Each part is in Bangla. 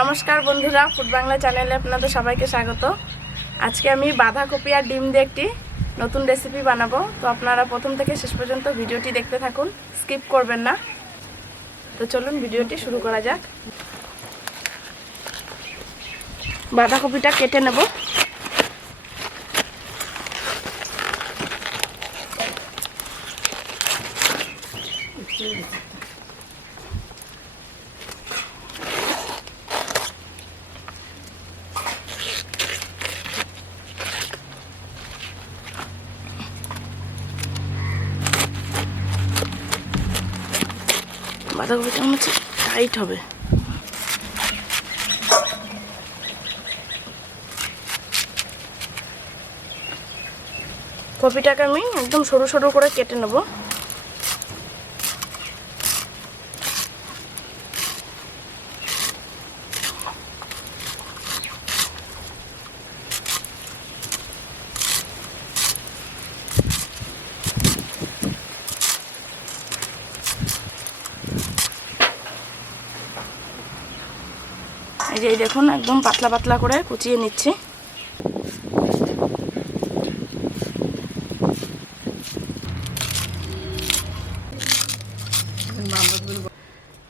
নমস্কার বন্ধুরা, ফুড বাংলা চ্যানেলে আপনাদের সবাইকে স্বাগত। আজকে আমি বাঁধাকপি আর ডিম দিয়ে একটি নতুন রেসিপি বানাবো। তো আপনারা প্রথম থেকে শেষ পর্যন্ত ভিডিওটি দেখতে থাকুন, স্কিপ করবেন না। তো চলুন ভিডিওটি শুরু করা যাক। বাঁধাকপিটা কেটে নেব। বাঁধাকপিটা মনে হচ্ছে টাইট হবে। কপিটাকে আমি একদম সরু সরু করে কেটে নেব। এই যে দেখুন, একদম পাতলা পাতলা করে কুচিয়ে নিচ্ছি।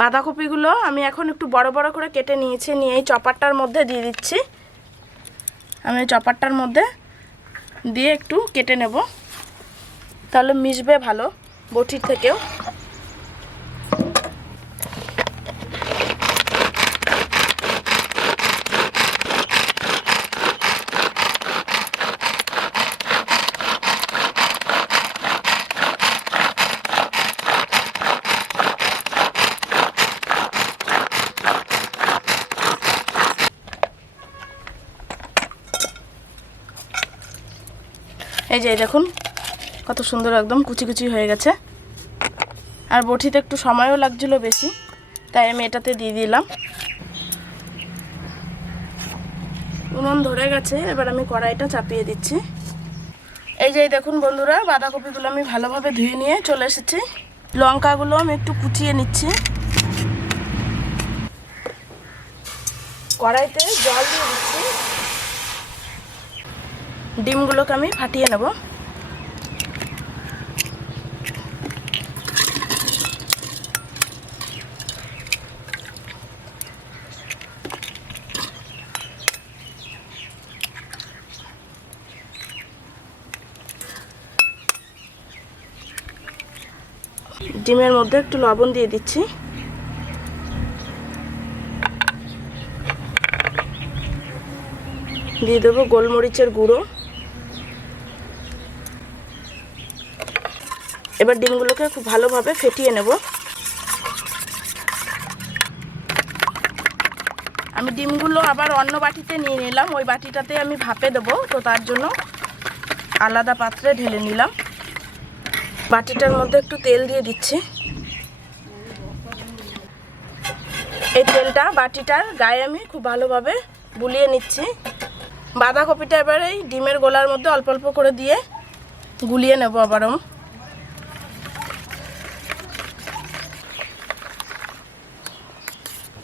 বাঁধাকপিগুলো আমি এখন একটু বড় বড় করে কেটে নিয়েছি, নিয়ে এই চপারটার মধ্যে দিয়ে দিচ্ছি। আমি এই চপারটার মধ্যে দিয়ে একটু কেটে নেব, তাহলে মিশবে ভালো বটির থেকেও। এই যে দেখুন কত সুন্দর একদম কুচি কুচি হয়ে গেছে। আর বটিতে একটু সময়ও লাগছিল বেশি, তাই আমি এটাতে দিয়ে দিলাম। উনুন ধরে গেছে, এবার আমি কড়াইটা চাপিয়ে দিচ্ছি। এই যে দেখুন বন্ধুরা, বাঁধাকপিগুলো আমি ভালোভাবে ধুয়ে নিয়ে চলে এসেছি। লঙ্কাগুলো আমি একটু কুচিয়ে নিচ্ছি। কড়াইতে জল দিয়ে দিচ্ছি। ডিমগুলোকে আমি ফাটিয়ে নেব। ডিমের মধ্যে একটু লবণ দিয়ে দিচ্ছি। দিয়ে দেবো গোলমরিচের গুঁড়ো। এবার ডিমগুলোকে খুব ভালোভাবে ফেটিয়ে নেব। আমি ডিমগুলো আবার অন্য বাটিতে নিয়ে নিলাম, ওই বাটিটাতে আমি ভাপে দেবো, তো তার জন্য আলাদা পাত্রে ঢেলে নিলাম। বাটিটার মধ্যে একটু তেল দিয়ে দিচ্ছি। এই তেলটা বাটিটার গায়ে আমি খুব ভালোভাবে বুলিয়ে নিচ্ছি। বাঁধাকপিটা এবার এই ডিমের গোলার মধ্যে অল্প অল্প করে দিয়ে গুলিয়ে নেব আবারও।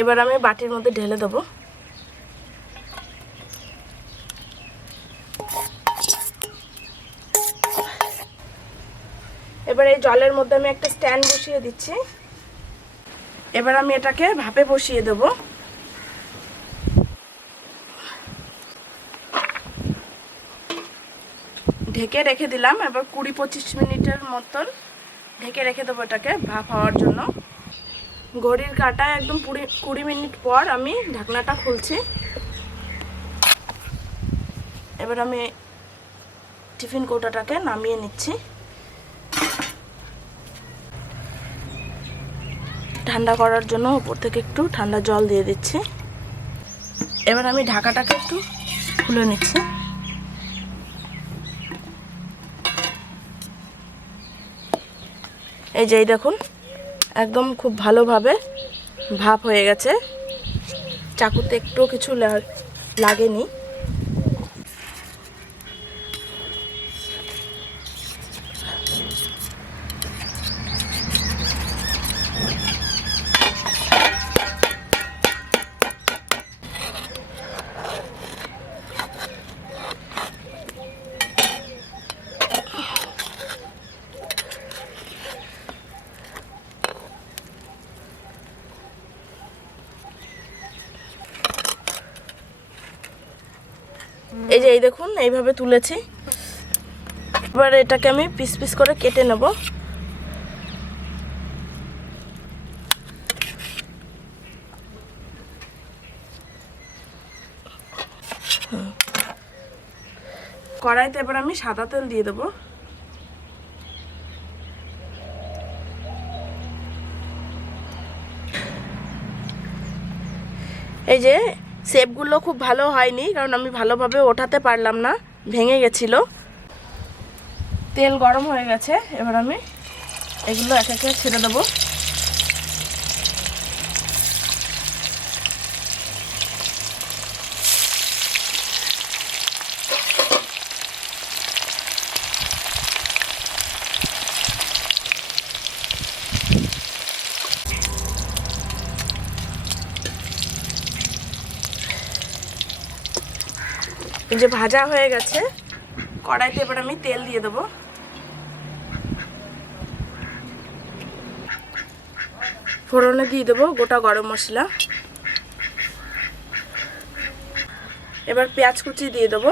এবার আমি বাটির মধ্যে ঢেলে দেবো। এবার এই জলের মধ্যে আমি একটা স্ট্যান্ড বসিয়ে দিচ্ছি। এবার আমি এটাকে ভাপে বসিয়ে দেব। ঢেকে রেখে দিলাম। এবার 20-25 মিনিটের মতন ঢেকে রেখে দেবো এটাকে ভাপ হওয়ার জন্য। ঘড়ির কাঁটায় একদম 20 মিনিট পর আমি ঢাকনাটা খুলছি। এবার আমি টিফিন কৌটাটাকে নামিয়ে নিচ্ছি। ঠান্ডা করার জন্য উপর থেকে একটু ঠান্ডা জল দিয়ে দিচ্ছি। এবার আমি ঢাকাটাকে একটু খুলে নিচ্ছি। এই যে দেখুন, একদম খুব ভালোভাবে ভাপ হয়ে গেছে, চাকুতে একটু কিছু লাগেনি। এই দেখুন এইভাবে তুলেছি। এবার এটাকে আমি পিস পিস করে কেটে নেব। কড়াইতে এবার আমি সাদা তেল দিয়ে দেবো। এই যে শেপগুলো খুব ভালো হয়নি, কারণ আমি ভালোভাবে ওঠাতে পারলাম না, ভেঙে গেছিল। তেল গরম হয়ে গেছে, এবার আমি এগুলো এক একে ছেড়ে দেবো। এই যে ভাজা হয়ে গেছে, কড়াইতে এবার আমি তেল দিয়ে দেবো। ফোড়নে দিয়ে দেবো গোটা গরম মশলা। এবার পেঁয়াজ কুচি দিয়ে দেবো।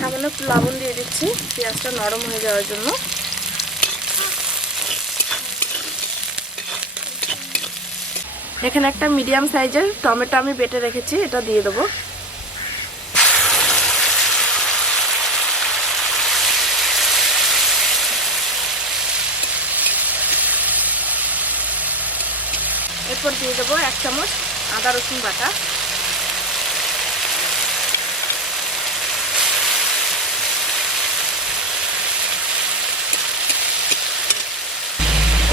সামান্য একটু লবণ দিয়ে দিচ্ছি পেঁয়াজটা নরম হয়ে যাওয়ার জন্য। এখানে একটা মিডিয়াম সাইজের টমেটো আমি বেটে রেখেছি, এটা দিয়ে দেবো। এরপর দিয়ে দেবো 1 চামচ আদা রসুন বাটা।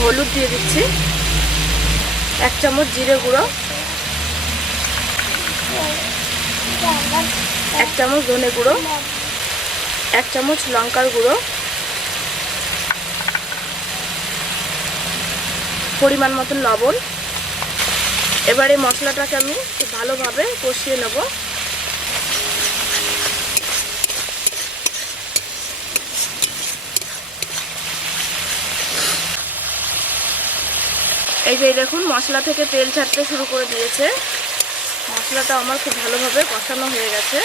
হলুদ দিয়ে দিচ্ছি, 1 চামচ জিরে গুঁড়ো, 1 চামচ ধনে গুঁড়ো, 1 চামচ লঙ্কার গুঁড়ো, পরিমাণ মতন লবণ। এবার এই মশলাটাকে আমি খুব ভালোভাবে কষিয়ে নেব। এই যে দেখুন মশলা থেকে তেল ছাড়তে শুরু করে দিয়েছে। মশলাটা আমার খুব ভালোভাবে কষানো হয়ে গেছে।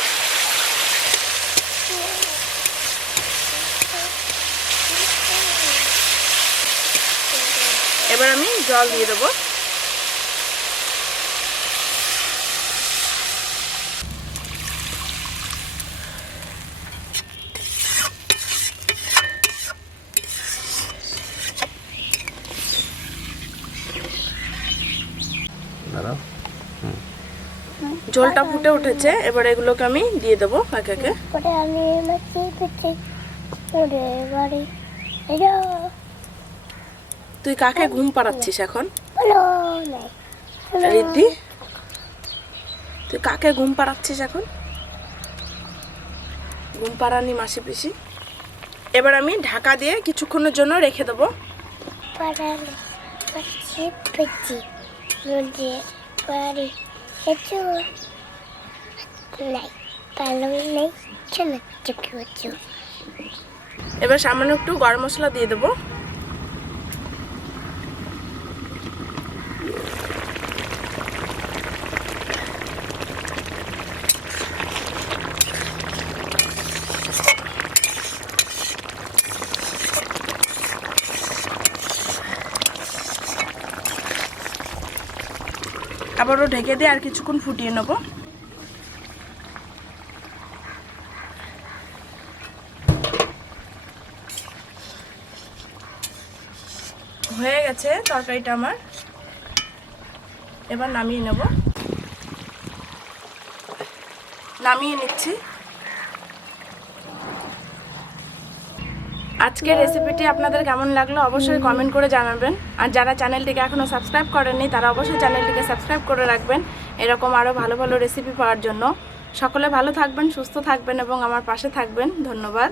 এবার আমি জল দিয়ে দেবো। ঝোলটা ফুটে উঠেছে, এবার এগুলোকে আমি দিয়ে দেবো একে একে। তুই কাকে ঘুম পাড়াচ্ছিস এখন? রিদ্ধি, তুই কাকে ঘুম পাড়াচ্ছিস এখন? ঘুম পাড়ানি মাসি পিসি। এবার আমি ঢাকা দিয়ে কিছুক্ষণের জন্য রেখে দেবো। এবার সামান্য একটু গরম মশলা দিয়ে দেবো। আবারও ঢেকে দিয়ে আর কিছুক্ষণ ফুটিয়ে নেব। হয়ে গেছে তরকারিটা আমার, এবার নামিয়ে নেব। নামিয়ে নিচ্ছি। আজকের রেসিপিটি আপনাদের কেমন লাগলো অবশ্যই কমেন্ট করে জানাবেন। আর যারা চ্যানেলটিকে এখনও সাবস্ক্রাইব করেননি তারা অবশ্যই চ্যানেলটিকে সাবস্ক্রাইব করে রাখবেন এরকম আরও ভালো ভালো রেসিপি পাওয়ার জন্য। সকলে ভালো থাকবেন, সুস্থ থাকবেন এবং আমার পাশে থাকবেন। ধন্যবাদ।